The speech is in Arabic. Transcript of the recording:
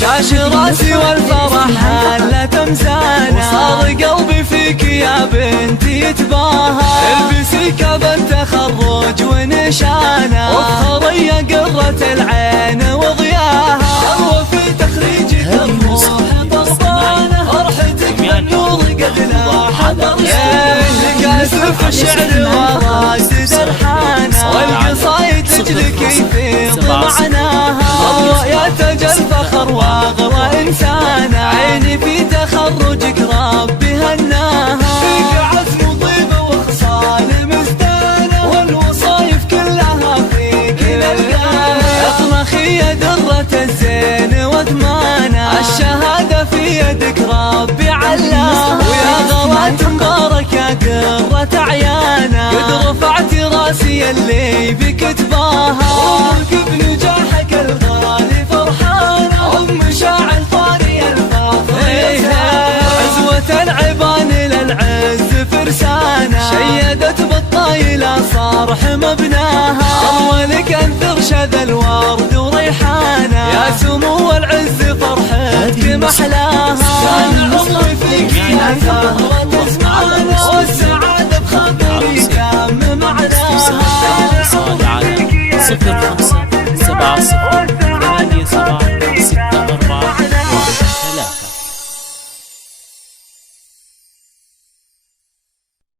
شاش راسي والفرح هلا تمزانا، وصار قلبي فيك يا بنتي يتباهى. البسي كاب التخرج ونشانا، وبخرية قرة العين وضياها. تروى في تخريجك الروح ضربانة، فرحتك بالنور قد لاح درجانة. قاسف الشعر وراسد الحانة، والقصايد تجلك يفيض معناها. الله يا تاج الفخر واغلى انسانة، عيني في تخرجك ربي هناها. فيك عزم وطيبة وخصال مزدانة، والوصايف كلها فيك نلقاها. اطمخي يا درة الزين وثمانة، الشهادة في يدك ربي علاها. ويا غلات مبارك يا قرة عيانا، قد رفعتي راسي اللي بك تباها. وامك بنجاحك الغالي فرحانة، ام شاعر طاري الفخر. عزوة العبان للعز فرسانة، شيدت بالطايلة صارح مبناها. اولك انثر شذا الورد وريحانة، يا سمو العز فرحتك محلاها. كان عمري فيك يا زهرة اسمعنا، والسعادة بخاطري تام معناها. 05 70 8 7 6 4